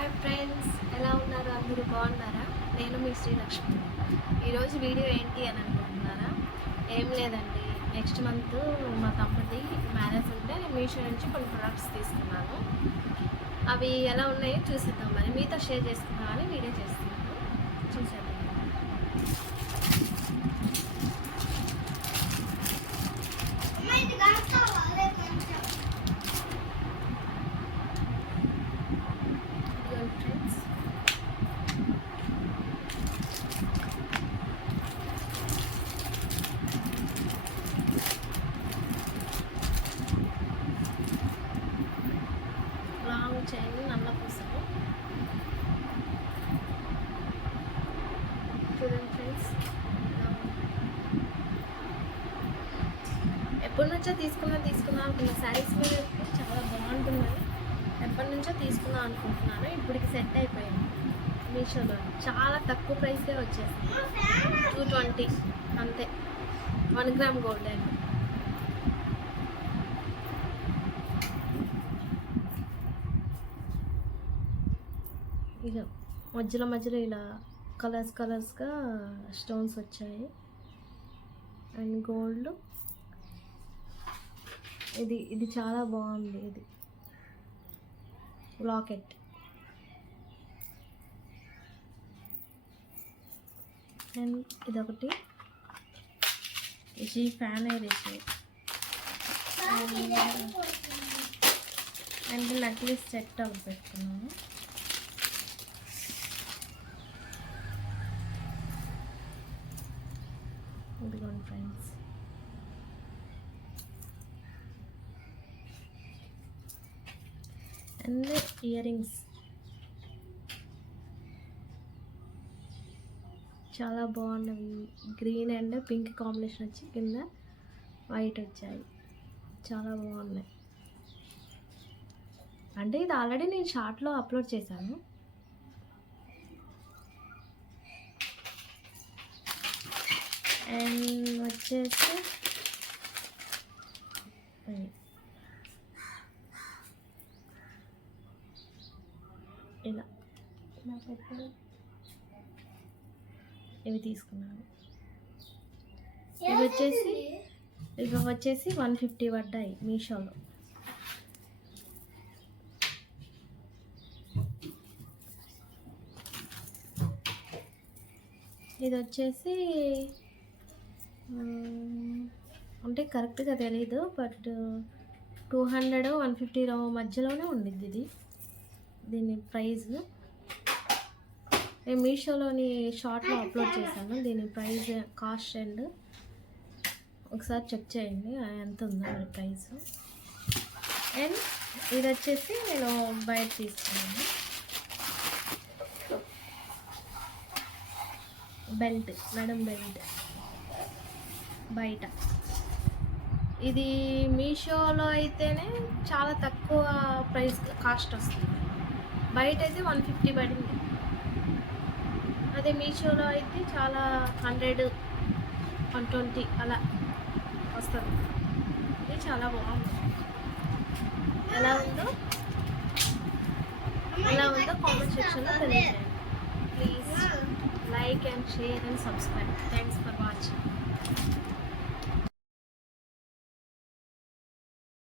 Hi friends ఎలా ఉన్నారు? అందరూ బాగున్నారా? నేను మీ శ్రీలక్ష్మి. ఈరోజు వీడియో ఏంటి అని అనుకుంటున్నారా? ఏం లేదండి. నెక్స్ట్ మంత్ మా కంపెనీ మ్యారేజ్ ఉంటే నేను మీషో నుంచి కొన్ని ప్రొడక్ట్స్ తీసుకున్నాను. అవి ఎలా ఉన్నాయో చూసేద్దాం. మరి మీతో షేర్ చేసుకున్నామని వీడియో చేస్తున్నాను. చూసేద్దాం ఇదిగోండి ఫ్రెండ్స్ లాంగ్ చేయండి నల్ల పూసలు. చూడండి ఫ్రెండ్స్ ఎప్పటి నుంచో తీసుకున్నా తీసుకుందాం అనుకున్న. శారీస్ మీద చాలా బాగుంటున్నాయి ఎప్పటి నుంచో తీసుకుందాం అనుకుంటున్నాను. ఇప్పటికి సెట్ అయిపోయింది. మీషోలో. చాలా తక్కువ ప్రైస్కే వచ్చేసింది. టూ ట్వంటీ అంతే. వన్ గ్రామ్ గోల్డ్ అండి ఇక మధ్యలో మధ్యలో ఇలా కలర్స్ కలర్స్గా స్టోన్స్ వచ్చాయి. And gold. ఇది ఇది చాలా బాగుంది ఇది. లాకెట్. అండ్ ఇదొకటి. ఇది ఫ్యాన్ ఐరిష్ అండ్ నక్లీస్ సెట్ ఒకటి పెట్టుకున్నాను. ఇదిగోండి ఫ్రెండ్స్ అండ్ ఇయర్ రింగ్స్ చాలా బాగున్నవి గ్రీన్ అండ్ పింక్ కాంబినేషన్ వచ్చి కింద వైట్ వచ్చాయి. చాలా బాగున్నాయి. అంటే ఇది ఆల్రెడీ నేను షార్ట్లో అప్లోడ్ చేశాను. అండ్ వచ్చేసి. ఇలా. ఇవి తీసుకున్నాను. ఇవి వచ్చేసి ఇవి వచ్చేసి వన్ ఫిఫ్టీ పడ్డాయి మీషోలో. ఇది వచ్చేసి అంటే కరెక్ట్గా తెలీదు but two hundred one fifty మధ్యలోనే ఉండిద్ది ఇది. దీని ప్రైస్ నేను మీషోలోని షార్ట్లో అప్లోడ్ చేశాను. దీని ప్రైస్ కాస్ట్ అండ్ ఒకసారి చెక్ చేయండి ఎంత ఉందో మరి ప్రైస్ అండ్ ఇది వచ్చేసి నేను బయట తీసుకున్నాను. బెల్ట్ నడుం బెల్ట్. బయట. ఇది మీషోలో అయితేనే చాలా తక్కువ ప్రైస్ కాస్ట్ వస్తుంది. బయట అయితే వన్ ఫిఫ్టీ పడింది. అదే మీషోలో అయితే చాలా హండ్రెడ్ వన్ ట్వంటీ అలా వస్తుంది. ఇది చాలా బాగుంది. ఎలా ఉందో ఎలా ఉందో కామెంట్ సెక్షన్లో తెలియజేయండి. Please like and share and subscribe thanks for watching